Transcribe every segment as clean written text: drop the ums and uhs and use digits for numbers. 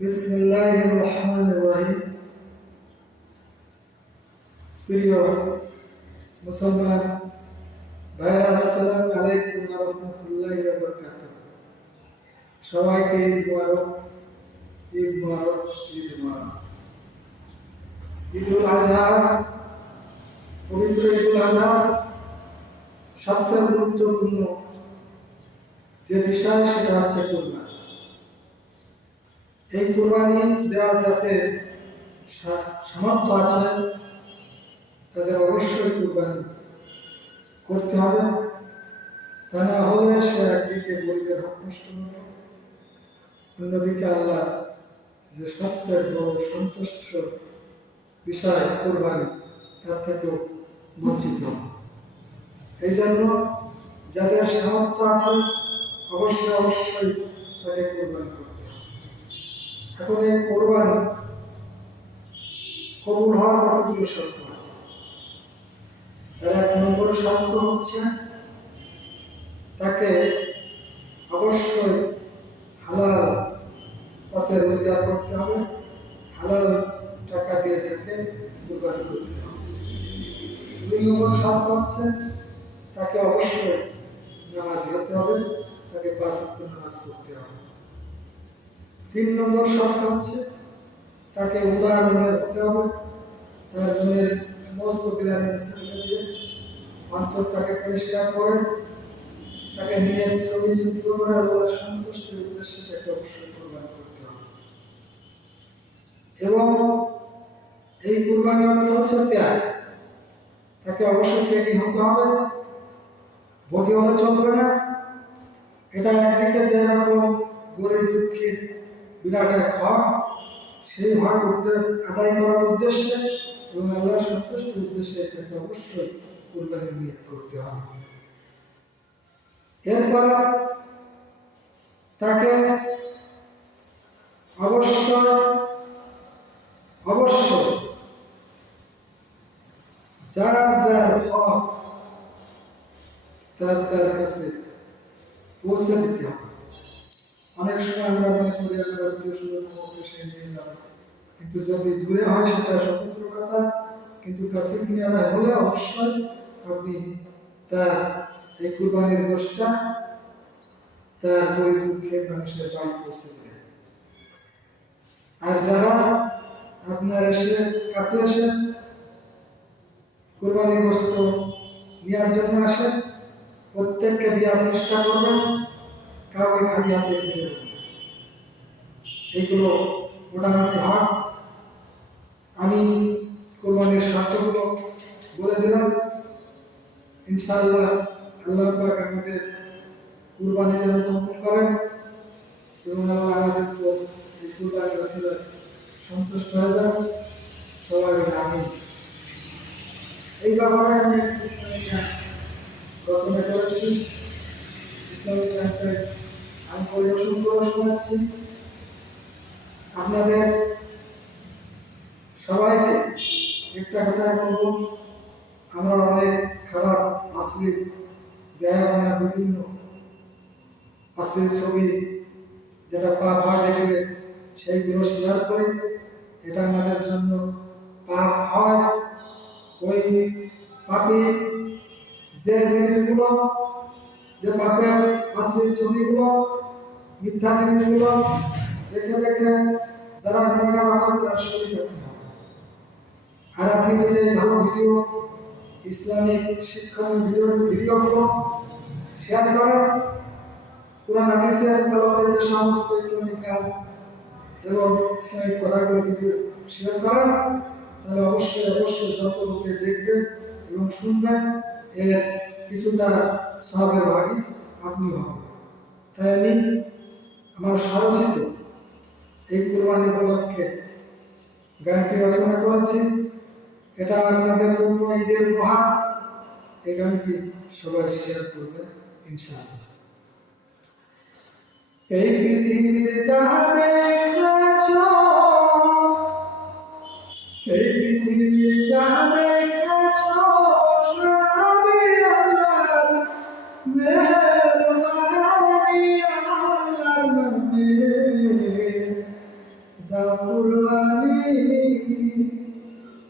বিসমিল্লাহির রহমানির রহিম। প্রিয় মুসলমান ভাইরা, আসসালামু আলাইকুম ওয়া রাহমাতুল্লাহি ওয়া বারাকাতুহু। সবাইকে ঈদ মুবারক, ঈদ মুবারক, ঈদ মুবারক। ঈদুল আজহা, পবিত্র ঈদুল আজহা সবচেয়ে গুরুত্বপূর্ণ যে বিষয় সেটা হচ্ছে কুরবানি। এই কুরবানি দেওয়ার যাদের সামর্থ্য আছে তাদের অবশ্যই কুরবানি করতে হবে। তা না হলে সে একদিকে গরিবের হক নষ্ট হবে, অন্যদিকে আল্লাহ যে সবচেয়ে বড় সন্তুষ্ট বিষয় কুরবানি, তার থেকেও বঞ্চিত হবে। এই জন্য যাদের সামর্থ্য আছে অবশ্যই তাকে কুরবানি করতে হবে। এখন এই কুরবানি কবুল হওয়ার কতগুলো শর্ত আছে। তার 1 নম্বর শর্ত হচ্ছে তাকে অবশ্যই হালাল পথে রোজগার করতে হবে, হালাল টাকা দিয়ে তাকে কুরবানি করতে হবে। 2 নম্বর শর্ত হচ্ছে তাকে অবশ্যই নামাজ হতে হবে, তাকে 5 ওয়াক্ত নামাজ পড়তে হবে। 3 নম্বর শর্ত হচ্ছে তাকে উদার মনের হতে হবে, তার মনের সমস্ত বিলানি মুসলিম দিয়ে অন্তর তাকে পরিষ্কার করে তাকে নিয়ে ছবি যুক্ত করে আল্লাহর সন্তুষ্টির উদ্দেশ্যে তাকে অবশ্যই কুরবানি করতে হবে। এবং এই কুরবানি অর্থ হচ্ছে ত্যাগ। তাকে অবশ্যই ত্যাগী হতে হবে, ভোগী হলে চলবে না। এটা একদিকে যেরকম গরিব দুঃখীর বিরাট এক হক, সেই হক আদায় করার উদ্দেশ্যে এবং আল্লাহর সন্তুষ্টির উদ্দেশ্যে তাকে অবশ্যই কুরবানির নিয়ত করতে হবে। এরপরে তাকে অবশ্যই যার যার হক তার কাছে পৌঁছে দিতে হবে। অনেক সময় আমরা মনে করি আমরা আত্মীয় স্বজন সে নিয়ে যাবো, কিন্তু যদি দূরে হয় সেটা স্বতন্ত্র কথা, কিন্তু কাছে কিনারা হলে অবশ্যই আপনি তার এই কুরবানির গোশটা তার গরিব দুঃখের মানুষের বাড়ি পৌঁছে দেবেন। আর যারা আপনার কাছে এসে কুরবানির গোশত নেওয়ার জন্য আসে, প্রত্যেককে দেওয়ার চেষ্টা করবেন, কাউকে খালি হাতে দিয়ে দেবেন। এইগুলো মোটামুটি হক। আমি কুরবানির শর্তগুলো বলে দিলাম। ইনশাআল্লাহ আল্লাহ পাক আমাদের কুরবানি যেন কবুল করেন এবং আল্লাহ আমাদের এই কুরবানির ওসিলায় সন্তুষ্ট হয়ে যান। সবাই আমিন। এই ব্যাপারে আমি একটু রচনা করেছি, ইসলামিক গ্রন্থে আমি পরিবেশন করে শোনাচ্ছি। আপনাদের সবাইকে একটা কথা বলবো, আমরা অনেক খারাপ অশ্লীল ব্যয়বানা বিভিন্ন অশ্লীল ছবি যেটা পাপ হয় দেখলে সেইগুলো শেয়ার করি। এটা আমাদের জন্য পাপ হয়। ওই পাপি যে জিনিসগুলো, যে পাপের অশ্লীল ছবিগুলো, মিথ্যা জিনিসগুলো দেখে যারা গুণাগার হবে তার শরীর আপনি হবে। আর আপনি যদি ভালো ভিডিও, ইসলামিক শিক্ষণীয় ভিডিওগুলো শেয়ার করেন, কোরআন হাদিসের আলোকে যে সমস্ত ইসলামিক কাজ এবং ইসলামিক কথাগুলো ভিডিও শেয়ার করেন, তাহলে অবশ্যই যত লোকে দেখবেন এবং শুনবেন এর কিছুটা সওয়াবের ভাগী আপনি হবেন। তাই আমি আমার স্বরচিত এই কুরবানি উপলক্ষে গানটি রচনা করেছি। এটা আপনাদের জন্য ঈদের উপহার। এই গানটি সবাই শেয়ার করবেন ইনশাআল্লাহ। এই পৃথিবীর যাহা দেখেছো, এই পৃথিবীর যাহা দেখেছো, সবই আল্লাহর মেহেরবানি, আল্লাহর নবী দাও কুরবানি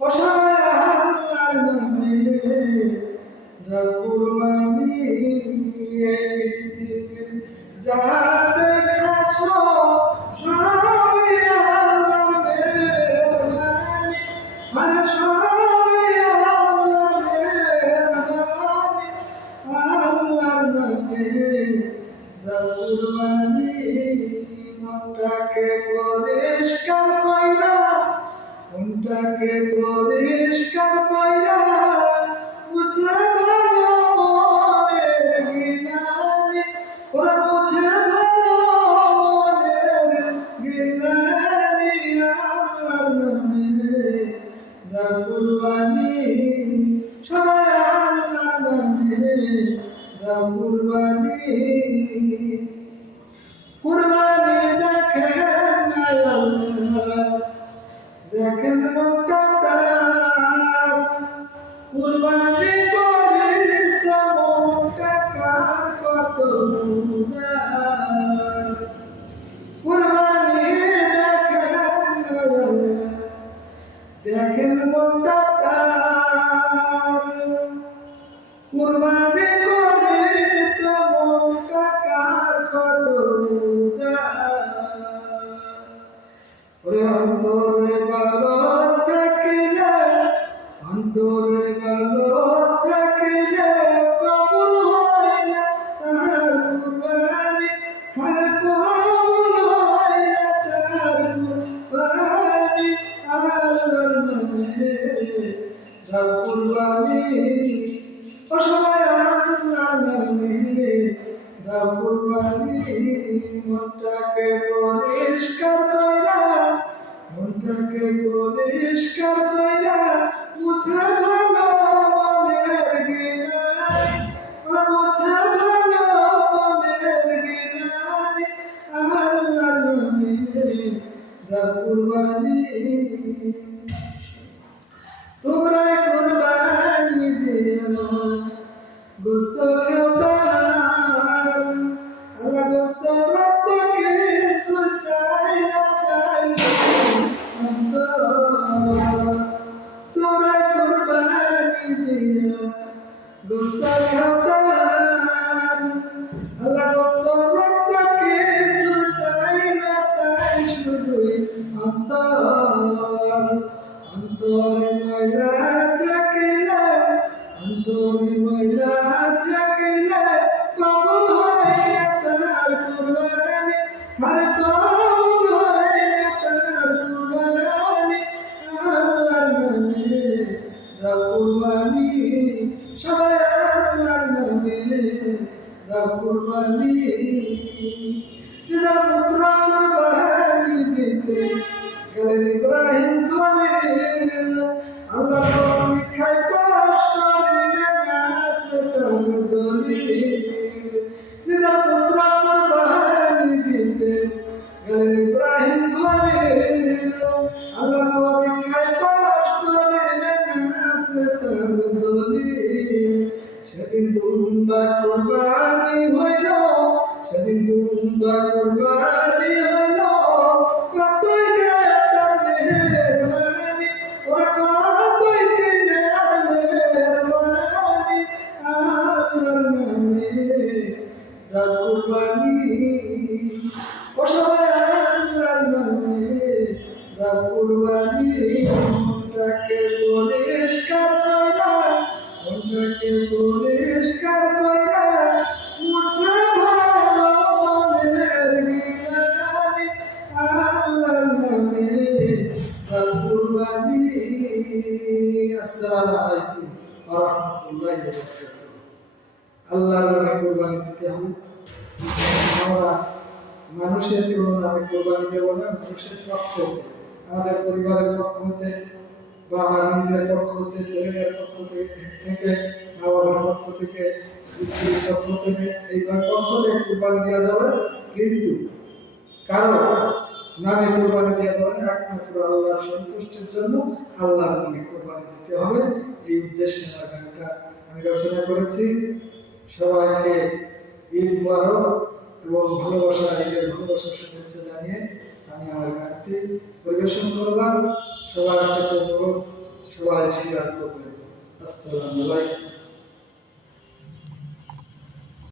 ও সবাই আল্লাহর নামে দাও কুরবানি এই পৃথিবীর যা দেখাছ সবই আল্লাহর মেহেরবানি আরে সবই আল্লাহর মেহেরবানি আল্লাহর নামে দাও কুরবানি মনটাকে পরিষ্কার কইরা মনটাকে পরিষ্কার কইরা বুঝে ভালো মনের গিলানি ওরা বুঝে ভালো মনের গিলানি আল্লাহর নামে দাও কুরবানি সবাই আল্লাহর নামে দাও কুরবানি কুরবানি দেখেন না আল্লাহ দেখেন মনটা তার কুরবানি করিতে মনটা কার কত উদার কুরবানি দেখেন না আল্লাহ দেখেন মনটা তার কুরবানি করিতে মনটা কার কত ওরে অন্তরে ভালো থাকিলে অন্তরে ভালো থাকিলে কবুল হয় না তার কুরবানি আর কবুল হয় না তার কুরবানি আল্লাহর নামে দাও কুরবানি ও সবাই আল্লাহর নামে দাও কুরবানি মনটাকে পরিষ্কার কইরা মনটাকে পরিষ্কার কইরা মুছে ভালো মনের গিলানি মুছে ভালো মনের গিলানি আল্লাহর নামে দাও কুরবানি তোমরা কুরবানি দিয়া গোস্ত খাওয়ার আল্লাহ গোস্ত রক্ত কিছু চাই না চাই তোমরা কুরবানি দিয়া গোস্ত খাওয়ার আল্লাহ গোস্ত রক্ত কিছু চাই না চাই শুধুই অন্তর অন্তরে ময়লা থাকিলে অন্তরে ময়লা থাকিলে কবুল হয় না তার কুরবানি আর কবুল হয় না তার কুরবানি আল্লাহর নামে দাও কুরবানি সবাই আল্লাহর নামে দাও কুরবানি নিজের পুত্র কুরবানি দিতে গেলেন ইব্রাহিম খলিল আল্লাহ পরীক্ষায় পাশ করিলেন আসতার দলিল নিজের পুত্র কুরবানি দিতে গেলেন ইব্রাহিম খলিল আল্লাহ পরীক্ষায় পাশ করিলেন আসতার দলিল সেদিন দুম্বা কুরবানি হইল সেদিন দুম্বা কুরবানি হইল কতই যে তার মেহেরবানি ওরা কতই দিনের মেহেরবানি আল্লাহর নামে দাও কুরবানি ও সবাই আল্লাহর নামে দাও কুরবানি মনটাকে পরিষ্কার কইরা মনটাকে পরিষ্কার কইরা মুছে ভালো মনের গিলানি আল্লাহর নামে দাও কুরবানি আসসালামু আলাইকুম ওয়া রাহমাতুল্লাহি ওয়া বারাকাতুহু আল্লাহর নামে কুরবানি দিতে হবে আমরা মানুষের তুলনায় কুরবানি দেব না মানুষের পক্ষ হতে আমাদের পরিবারের পক্ষ হতে বা আমার নিজের পক্ষ হতে ছেলের পক্ষ থেকে মা বাবার পক্ষ থেকে স্ত্রীর পক্ষ থেকে এইবার পক্ষ থেকে কুরবানি দেওয়া যাবে কিন্তু কারো নামে কুরবানি দেওয়া যাবে না একমাত্র আল্লাহর সন্তুষ্টির জন্য আল্লাহর নামে কুরবানি দিতে হবে এই উদ্দেশ্যে গানটা আমি রচনা করেছি সবাইকে ঈদ মুবারক এবং ভালোবাসা ঈদের ভালোবাসা শুভেচ্ছা জানিয়ে আমি আমার গানটি পরিবেশন করলাম। সবার কাছে অনুরোধ, সবাই শেয়ার করবেন। আসসালামু আলাইকুম।